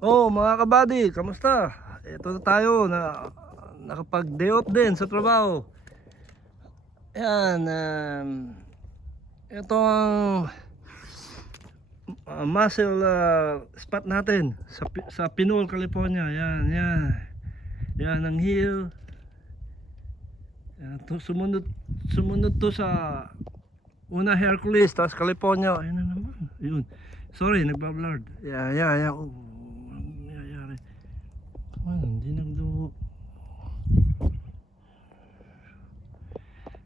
Oh, mga kabady, kamusta? Ito na tayo na nakapag day off din sa trabaho. Yan, ito ang mussel spot natin sa Pinole, California. Yan, yan. Yan ang hill. Yan, sumunod to sa una Hercules, tapos California. Ayun na naman. Yun. Sorry, nagbablurred. Yan, yan, yan. Oh, nangyayari. Hindi nagduho.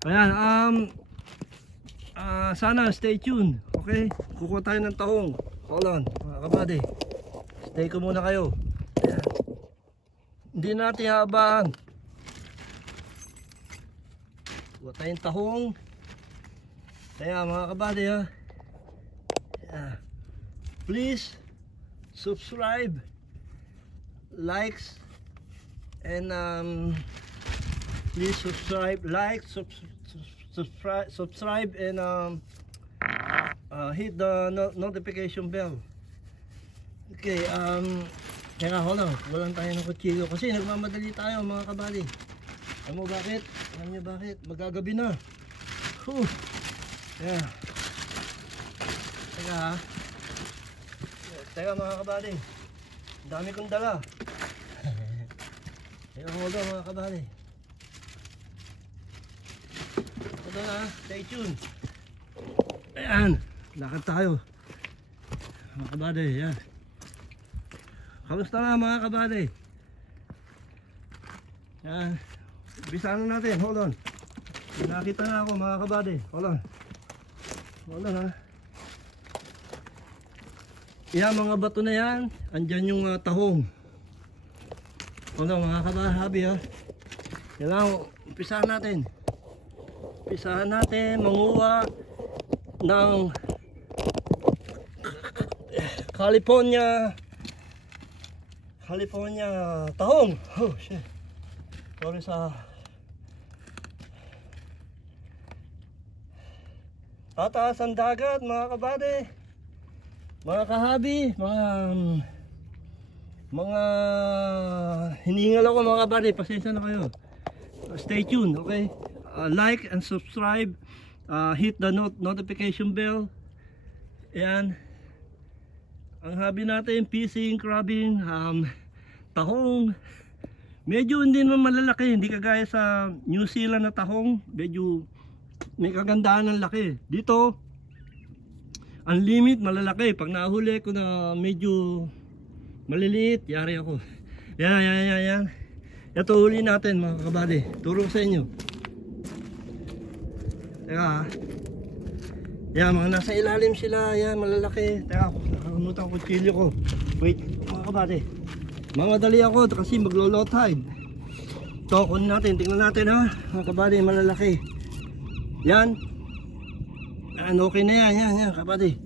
Ayan, sana stay tuned. Okay? Kukuha tayo ng tahong. Hold on, mga kabady. Stay ko muna kayo. Ayan. Hindi natin habang. Kuha tayong tahong. Kaya mga kabady ha. Ayan. Please subscribe, likes, and please subscribe, like, subscribe, and hit the notification bell. Okay, teka, hold on, walang tayo ng kutsilyo kasi nagmamadali tayo mga kabady. Alam mo bakit? Alam niyo bakit? Magagabi na. Whew. Yeah. Teka ha. Teka mga kabady, dami kong dala. Teka, hold on mga kabady. Ito na, stay tuned. Ayan, lakad tayo mga kabady, yan. Kamusta na mga kabady? Yan, umpisa na natin, hold on. Nakita na ako mga kabady, hold on. Hold on ha. Yan mga bato na yan, andyan yung tahong. Hold on mga kabahabi ha. Yan lang, umpisahan natin. Umpisahan natin manguha ng California tahong. Oh shit. Sorry sa tataas ang dagat mga kabady, mga kahabi, mga hiningal ako mga kabady, pasensya na kayo. Stay tuned, okay? Like and subscribe, hit the notification bell. Ayan. Ang hobby natin, fishing, crabbing, tahong. Medyo hindi naman malalaki, hindi kagaya sa New Zealand na tahong. Medyo may kagandaan ng laki. Dito, ang limit malalaki. Pag nahuli ko na medyo maliliit, yari ako. Yan. Ito huli natin mga kabady. Turo sa inyo. Teka ha. Yan, mga nasa ilalim sila. Yan, malalaki. Teka, nakalimutan ko kutsilyo ko. Wait, mga kabady. Mga dali ako kasi maglo-low tide. Ito, kunin natin. Tingnan natin ha. Mga kabady, malalaki. Yan. Yan, okay na yan. Yan, kabady.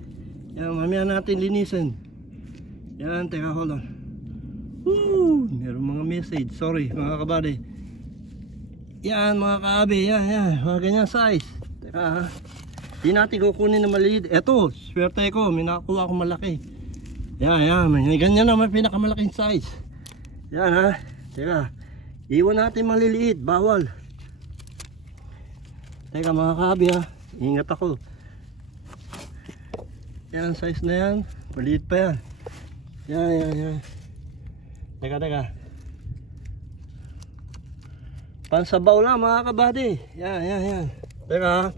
Yan, mamaya natin linisin. Yan, teka, hold on. Woo! Meron mga message. Sorry, mga kabady. Yan, mga kaabi. Yan. Mga ganyan size. Teka ha. Di natin kukunin na maliit. Eto, swerte ko. May nakakuha akong malaki. Yan. May ganyan naman pinakamalaking size. Yan ha. Teka. Iwan natin maliliit. Bawal. Teka mga kaabi ha. Ingat ako. Yan, size na yan. Maliit pa yan. Yan. Teka. Pansabaw lang mga kabady. Yan. Teka ha.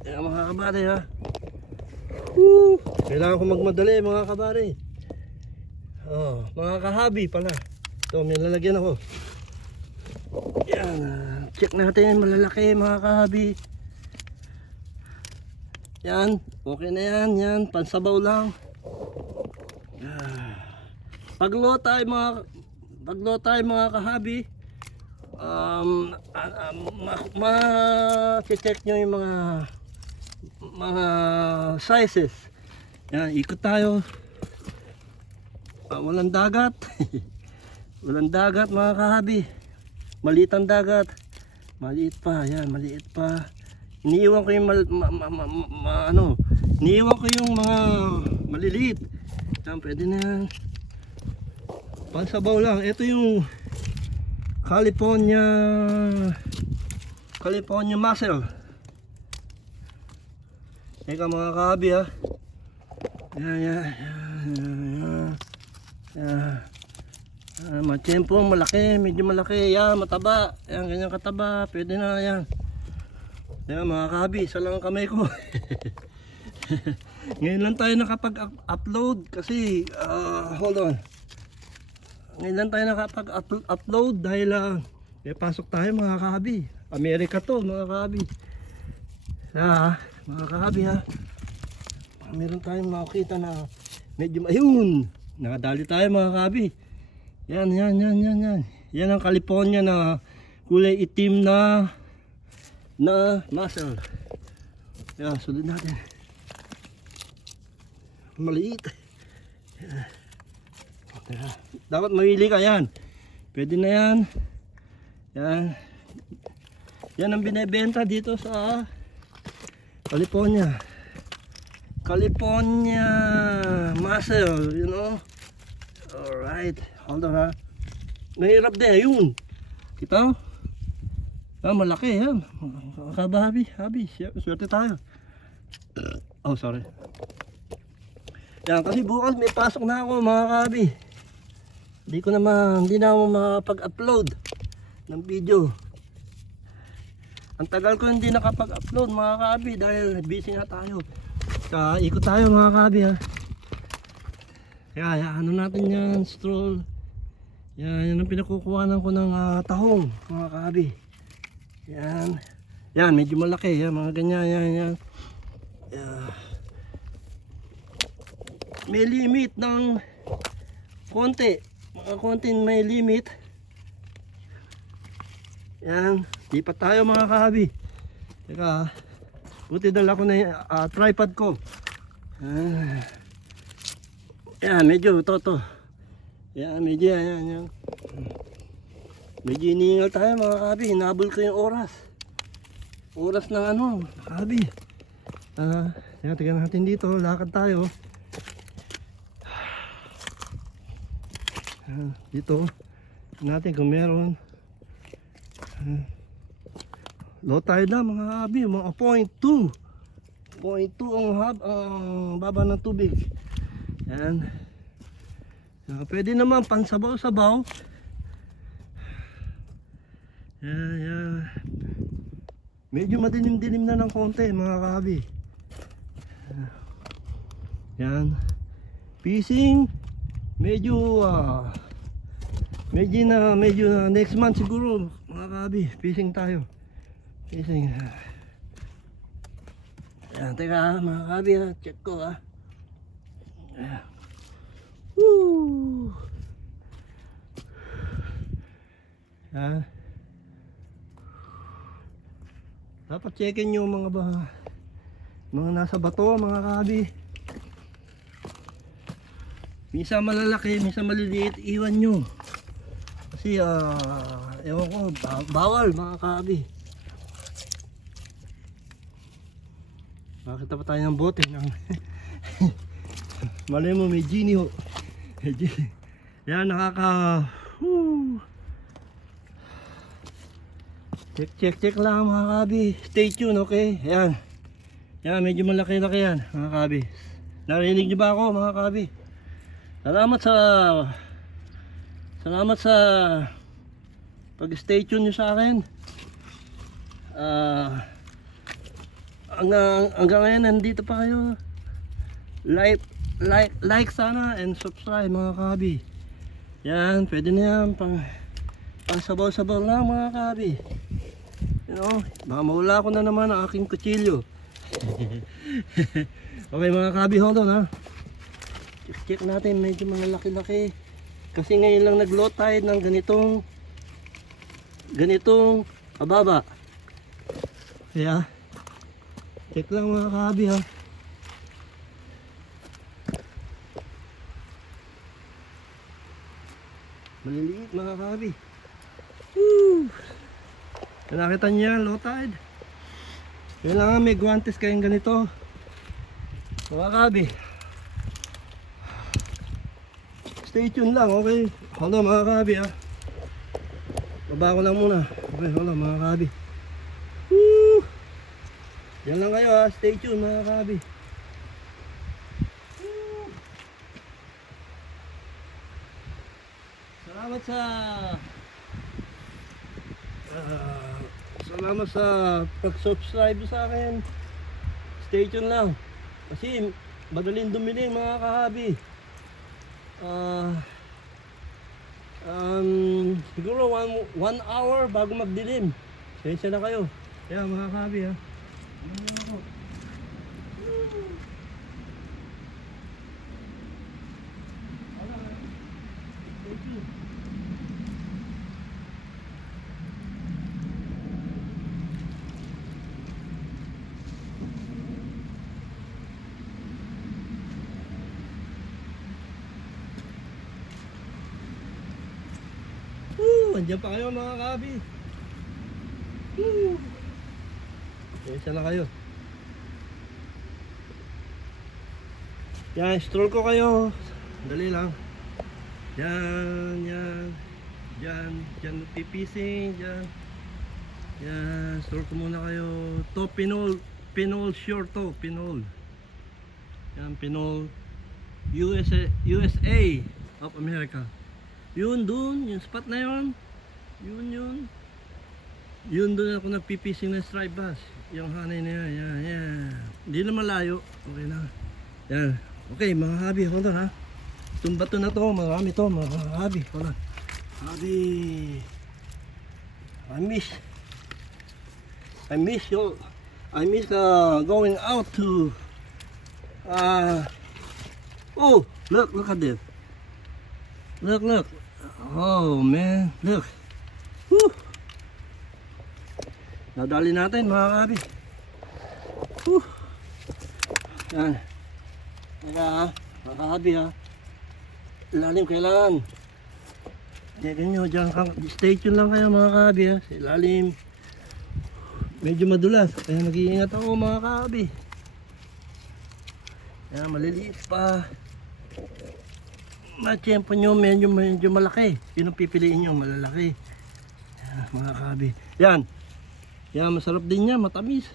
Teka mga kabady ha. Woo! Kailangan ko magmadali mga kabady. Oh, mga kahabi pala. Ito, may lalagyan ako. Yan. Check natin, malalaki mga kahabi. Yan, okay na yan, pansabaw lang. Paglo tayo mga kahabi, ma-check nyo yung mga sizes. Yan, ikot tayo. Walang dagat. Walang dagat mga kahabi. Maliit ang dagat. Maliit pa, yan, maliit pa. Iniiwan ko yung iniiwan ko yung mga maliliit. Yan, pwede na yan. Pansabaw lang. Ito yung California mussel. Teka mga kahabi ha. Yan. Matiyempo, malaki, medyo malaki. Yan, mataba. Yan, ganyan kataba. Pwede na yan. Yan mga kahabi, isa lang ang kamay ko. Ngayon lang tayo nakapag-upload kasi, hold on. Ngayon lang tayo nakapag-upload dahil may pasok tayo mga kahabi. Amerika to mga kahabi. Mga kahabi ha. Meron tayong makikita na medyo ayun. Nakadali tayo mga kahabi. Yan. Yan ang California na kulay itim na mussel. Yan, sunod natin. Maliit. Dapat mamili ka yan. Pwede na yan. Yan ang binebenta dito sa California mussel, you know. Alright, hold on ha. Mahirap din, ayun. Kita? Malaki yan. Habi, swerte tayo. Oh, sorry. Yan, kasi bukas may pasok na ako mga kahabi. Hindi na ako makapag-upload ng video. Ang tagal ko hindi nakapag-upload mga kahabi dahil busy nga tayo. Ikot tayo mga kahabi ha. Kaya ano natin yan, stroll. Yan ang pinakukuhanan ko ng tahong mga kahabi. Yan, medyo malaki yan, mga ganyan, yan. May limit ng konti. Mga konti may limit. Yan, lipat tayo mga kahabi. Teka, buti dala ko na yung tripod ko. Yan, medyo to. Yan, medyo yan. Medyo iniingal tayo mga kahabi. Hinabol ko yung oras. Oras ng kahabi. Tingnan natin dito. Lakad tayo. Dito. Natin kung meron. Low tide na mga kahabi. Mga 0.2. 0.2 ang baba ng tubig. Yan. Pwede naman pansabaw-sabaw. Yan. Medyo madilim-dilim na ng konti mga kahabi. Yan. Fishing. Medyo next month siguro mga kahabi. Fishing tayo. Fishing. Yan. Teka mga kahabi ha. Check ko ha. Ayan. Woo! Dapat checkin nyo mga nasa bato mga kahabi. Minsan malalaki, minsan maliliit, iwan nyo. Kasi ewan ko, bawal mga kahabi. Makita pa tayo ng bote ng malay mo may genie ho. Yan check lang mga kahabi. Stay tuned, okay? Yan medyo malaki-laki yan mga kahabi. Narinig nyo ba ako mga kahabi? Salamat sa pag-stay tuned nyo sa akin. Hanggang ngayon nandito pa kayo. Like sana and subscribe mga kahabi. Yan, pwede na yan pang sabaw-sabaw lang mga kahabi. You know, baka mahula ko na naman ang aking kutsilyo. Okay mga kahabi, hold on ha. Check natin, medyo mga laki-laki. Kasi ngayon lang nag-low tide ng ganitong kababa. Kaya check lang mga kahabi ha. Maliliit mga kahabi. Nakita niyo yan, low tide. Kailangan may guantes kayong ganito mga kahabi. stay tuned lang, okay? Hold on mga kahabi ha. Baba ko lang muna. Okay, hold on mga kahabi. Woo! Yan lang kayo ha, stay tuned mga kahabi. Salamat sa salamat sa pag-subscribe sa akin. Stay tuned lang. Kasi madaling dumili mga kahabi. Siguro 1 hour bago magdilim. Sensya na kayo. Kaya mga kahabi ha. Andiyan pa kayo mga kahabi. Sensya na kayo. Yan, stroll ko kayo. Dali lang. Yan, yan. Diyan, diyan pipising, diyan. Yan, stroll ko muna kayo. To Pinol Shore to, Pinol. Yan, Pinol USA of America. Yun dun, yung spot na yun. Yun dun ako nagpipising ng stripe bass. Yung hanay na yan, yan. Hindi na malayo. Okay na. Yan. Okay, mga habi, hold on ha. Itong bato na to, marami to, mga habi. Hold on. Habi. I miss you. I miss going out to oh, look at this. Look. Oh man, look. Woo. Nadali natin mga kabi. Woo. Yan. Kaya mga kabi ha. Ilalim kailangan. Tignan nyo dyan. Stay tuned lang kayo mga kabi ha. Sa ilalim. Medyo madulas. Kaya nag-iingat ako mga kabi. Yan, maliliit pa. Matiyempo nyo medyo malaki. Yun ang pipiliin nyo, malalaki. Yan, mga kahabi. Yan. Yan, masarap din yan, matamis.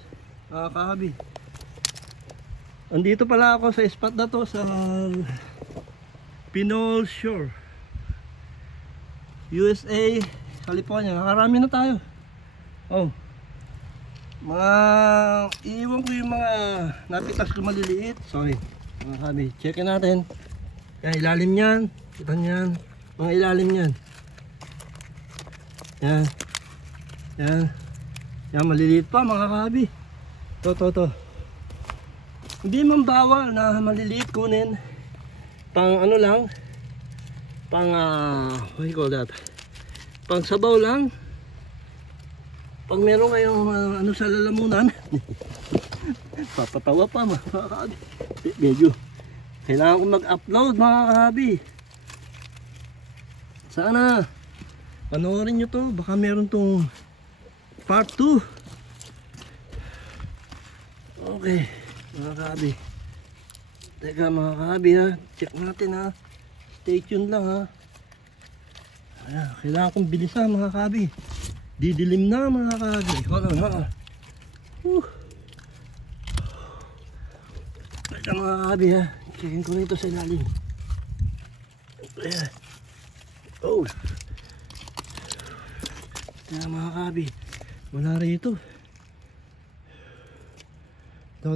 Mga kahabi. Andito pala ako sa spot na to sa Pinol Shore, USA, California. Nakarami na tayo. Oh. Iiwan ko yung mga napitas ko maliliit. Sorry. Mga kahabi. Checkin natin. Yan, ilalim yan. Kita niyan. Mga ilalim yan. Yan. Yan. Yan, maliliit pa mga kahabi. To. Hindi man bawal na maliliit kunin. Pang ano lang. Pang, what do you call that? Pang sabaw lang. Pag meron kayong ano sa lalamunan. Papatawa pa mga kahabi. Medyo. Kailangan ko mag-upload mga kahabi. Sana panoorin nyo to. Baka meron tong part 2. Okay mga kahabi. Teka mga kahabi ha. Check natin ha. Stay tuned lang ha. Ayan, kailangan kong bilisan mga kahabi. Didilim na mga kahabi. Hold on ha. Teka mga kahabi ha. Checkin ko rito sa ilalim. Ayan. Oh. Kaya mga kabi. Wala rito. To.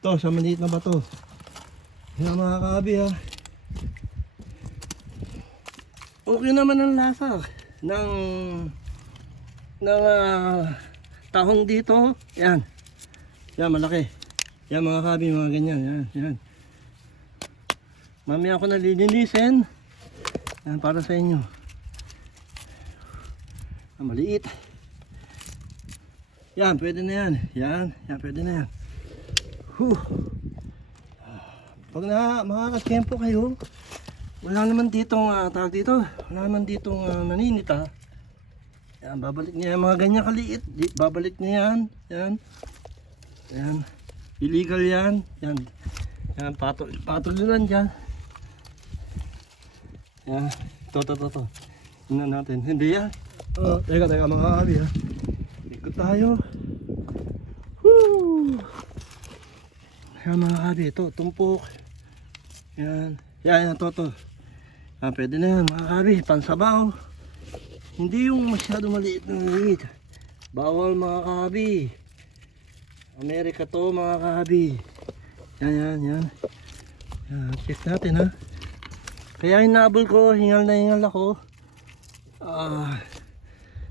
To, sa maliit na bato. Kaya mga kabi ha. Okay naman ang lasa ng tahong dito. Yan. Yan, malaki. Yan mga kabi, mga ganyan. Yan. Mamaya ako nalilinisin. Yan, para sa inyo. Maliit. Yan, pwede na yan. Yan, pwede na yan. Pag makakatempo kayo, wala naman ditong tawag dito. Wala naman ditong naninita. Yan, babalik niya yung mga ganyan kaliit. Babalik niya yan. Yan. Illegal yan. Yan, patol nyo lang dyan. Yan. To. Tingnan natin. Hindi yan. Oh, teka mga kabi ha. Ikot tayo. Woo! Yan mga kabi. Ito, tumpok. Yan. Yan, to. Ah, pwede na yan mga kabi. Pansabaw. Hindi yung masyado maliit na maliit. Bawal mga kabi. Amerika to mga kabi. Yan. Check natin ha. Kaya hinabol ko, hingal na hingal ako.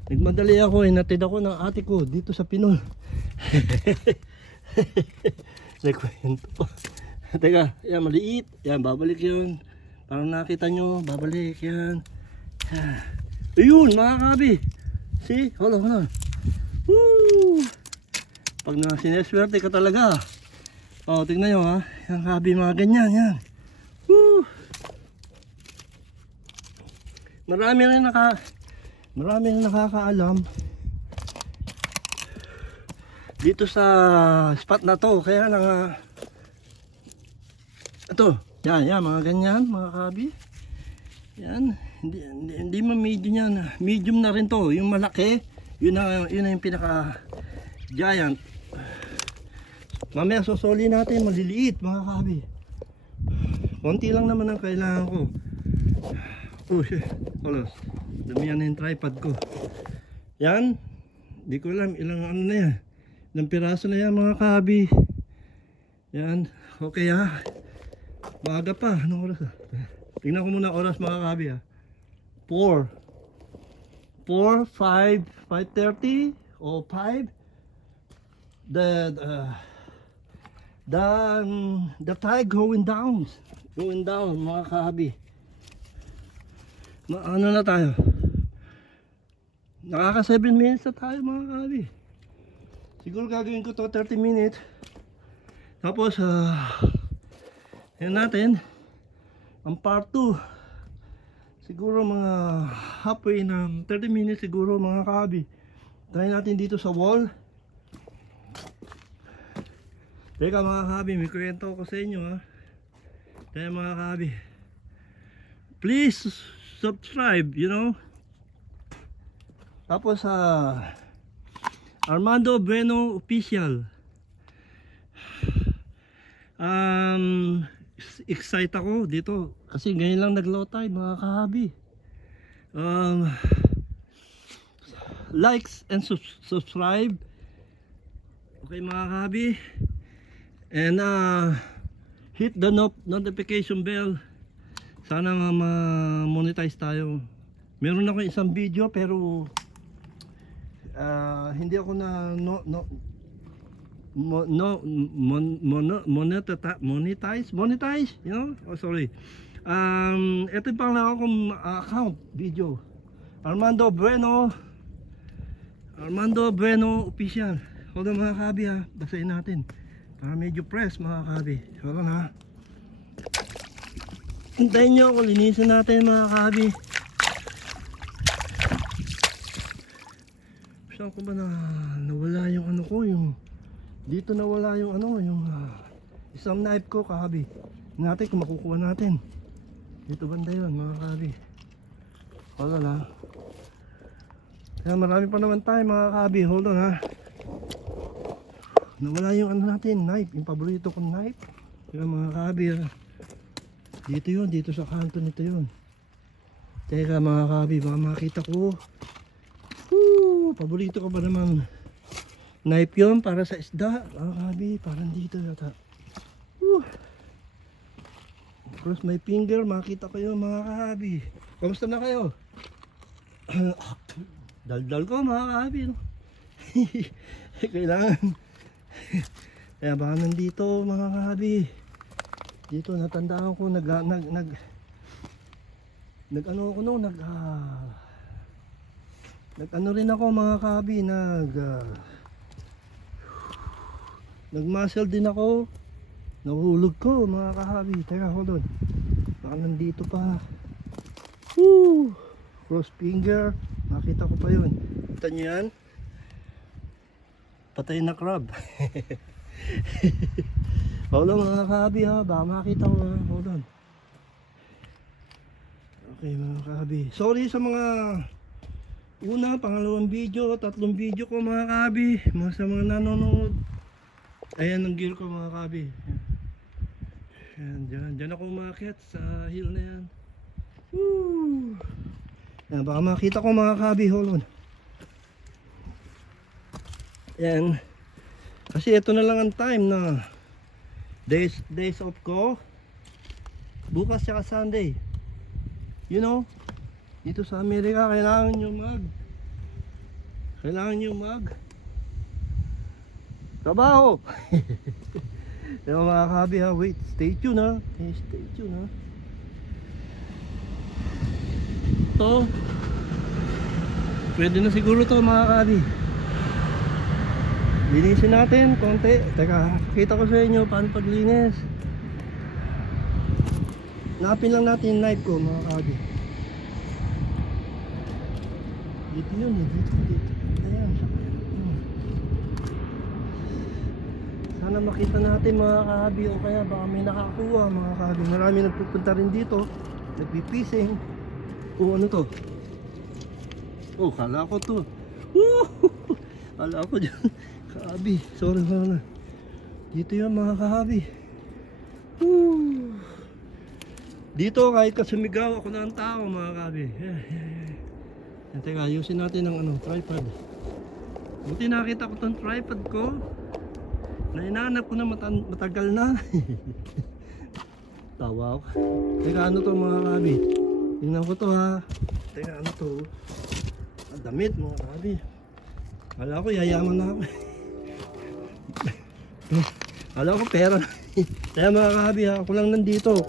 Nagmadali ako, hinatid ako ng ate ko dito sa Pinol. Nagkwento pa. Teka, yan maliit. Yan, babalik yun. Parang nakita nyo, babalik yan. Ayun, mga kabi. See? Hold on. Woo! Pag sineswerte ka talaga. Oh, tingnan nyo ha. Yung kabi mga ganyan, yan. Woo! Marami rin nakakaalam dito sa spot na to. Kaya lang ito, yan mga ganyan, mga kabi. Yan, hindi ma-medium yan. Medium na rin to. Yung malaki, yun na yung pinaka giant. Mamaya susuli natin maliliit mga kabi. Konti lang naman ang kailangan ko. Oh shit, halos damihan na yung tripod ko. Yan, di ko alam ilang ano na yan, ilang piraso na yan mga kabi. Yan, okay ha. Maaga pa, anong oras ha? Tingnan ko muna oras mga kabi ha. 4, 5, 5:30 o 5. The tide going down mga kabi. Ano na tayo? Nakaka 7 minutes na tayo mga kabi. Siguro gagawin ko to 30 minutes. Tapos yan natin ang part 2. Siguro mga halfway ng 30 minutes siguro mga kabi. Try natin dito sa wall. Teka mga kabi, may kwento ko sa inyo ha. Kaya mga kabi, please subscribe, you know. Tapos Armando Bueno Official. Excited ako dito kasi ngayon lang nag-low tide mga kahabi. Likes and subscribe. Okay mga kahabi. And hit the notification bell. Sana nga ma-monetize tayo. Meron ako isang video pero hindi ako na monetize, you know? Oh, sorry. Ito pang lang akong account video. Armando Bueno Official. Hold on mga kabi ha. Basahin natin. Para medyo press mga kabi. Hold on ha. Hintayin nyo ako, linisin natin mga kabi. Saan ko ba nawala yung ano ko, yung dito nawala yung ano, yung isang knife ko kabi. Natin kung makukuha natin. Dito banda yun mga kabi. Hold on ha. Kaya marami pa naman tayo mga kabi. Hold on ha. Nawala yung ano natin, knife, yung paborito kong knife. Kaya mga kabi ha. Dito yun, dito sa kanto nito yun. Teka mga kabi, baka makita ko. Paborito ko ba naman knife yun para sa isda. Mga kabi, parang dito yata. Cross my finger, makita ko yun mga kabi. Kamusta na kayo? Daldal ko mga kabi, no? Kailangan. Kaya baka nandito mga kabi. Dito natandaan ko nag ano ako no, nag-ano rin ako mga kabi, nag-muscle din ako. Nahulog ko mga kahabi. Teka, hold on. Baka nandito pa. Cross finger. Nakita ko pa yun. Kita nyo yan? Patay na crab. Hold on mga kahabi ha. Baka makita ko ha. Hold on. Okay mga kahabi. Sorry sa mga una, pangalawang video, tatlong video ko mga kahabi. Mga sa mga nanonood. Ayan ang gear ko mga kahabi. Yan, dyan ako umakyat sa hill na yan. Woo! Yan, baka makita ko mga kahabi. Hold on. Yan. Kasi ito na lang ang time na days off ko. Bukas saka Sunday. You know, dito sa Amerika kailangan nyo trabaho. Pero mga kahabi ha, wait, stay tuned ha. Stay tuned ha. Ito, pwede na siguro to mga kahabi. Linisin natin konti. Teka, kita ko sa inyo paano paglinis. Napin lang natin yung knife ko mga kahabi. Dito yun eh, dito. Ayan, sana makita natin mga kahabi o kaya baka may nakakuha mga kahabi. Marami nagpupunta rin dito, nagpipising. O ano to? Oh, kala ko to. Kala ko dyan. Kahabi, sorry na. Dito yan mga kahabi. Dito kahit kasumigaw ako na ang tao mga kahabi. Teka, ayusin natin ang tripod. Buti nakita ko tong tripod ko na hinahanap ko na matagal na. Tawa ako. Teka, ano to mga kahabi? Tingnan ko to ha. Teka, ano to? Damit mga kahabi. Kala ko yayaman na ako. Kala ko pera. Kaya mga kahabi ha, ako lang nandito.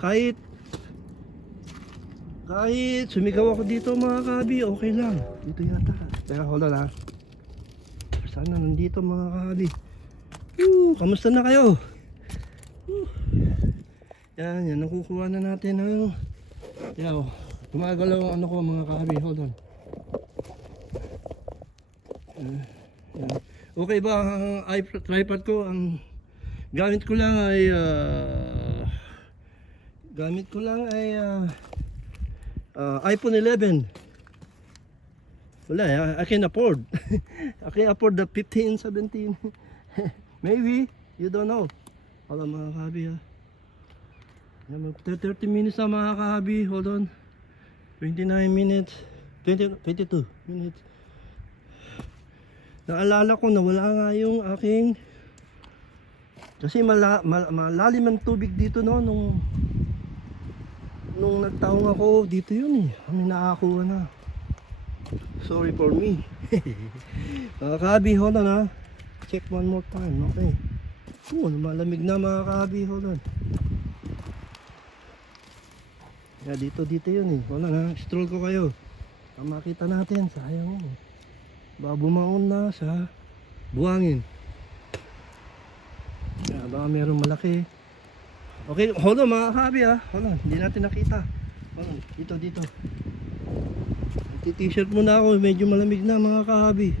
Kahit sumigaw ako dito mga kahabi, okay lang. Dito yata. Teka, hold on ha. Sana nandito mga kahabi. Kamusta na kayo? Yan, nakukuha na natin ng yan, gumagalaw ang ano ko mga kahabi. Hold on. Yan. Okay ba ang tripod ko? Ang gamit ko lang ay iPhone 11. Wala, I can afford. I can afford the 15, 17. Maybe, you don't know. Wala mga kahabi ha. 30 minutes na mga kahabi. Hold on. 29 minutes. 22 minutes. Naalala ko na wala nga yung aking kasi malalim ang tubig dito no nung nagtaong ako dito yun eh. Kami nakakuha na. Sorry for me. Mga kahabi, hold on ha. Check one more time. Okay. Malamig na mga kahabi. Hold on. Yeah, dito yun eh. Hold on ha. Stroll ko kayo. Makita natin. Sayang yun eh. Baka bumaon na sa buhangin. Yeah, baka meron malaki. Okay, hold on mga kahabi ha. Hold on, hindi natin nakita. Hold on, dito. T-shirt muna ako, medyo malamig na mga kahabi.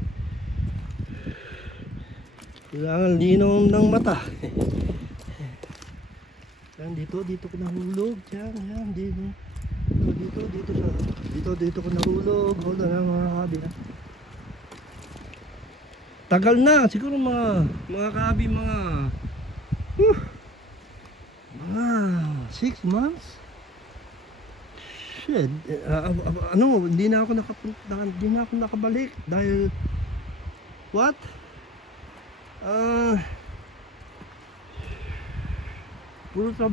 Kailangan linom ng mata. Yan, dito ko nahulog. Yan, dito ko nahulog. Hold on ha mga kahabi ha. Tagal na, siguro mga kahabi, mga 6 months? Shit, hindi na ako nakabalik dahil what? Puro trabaho.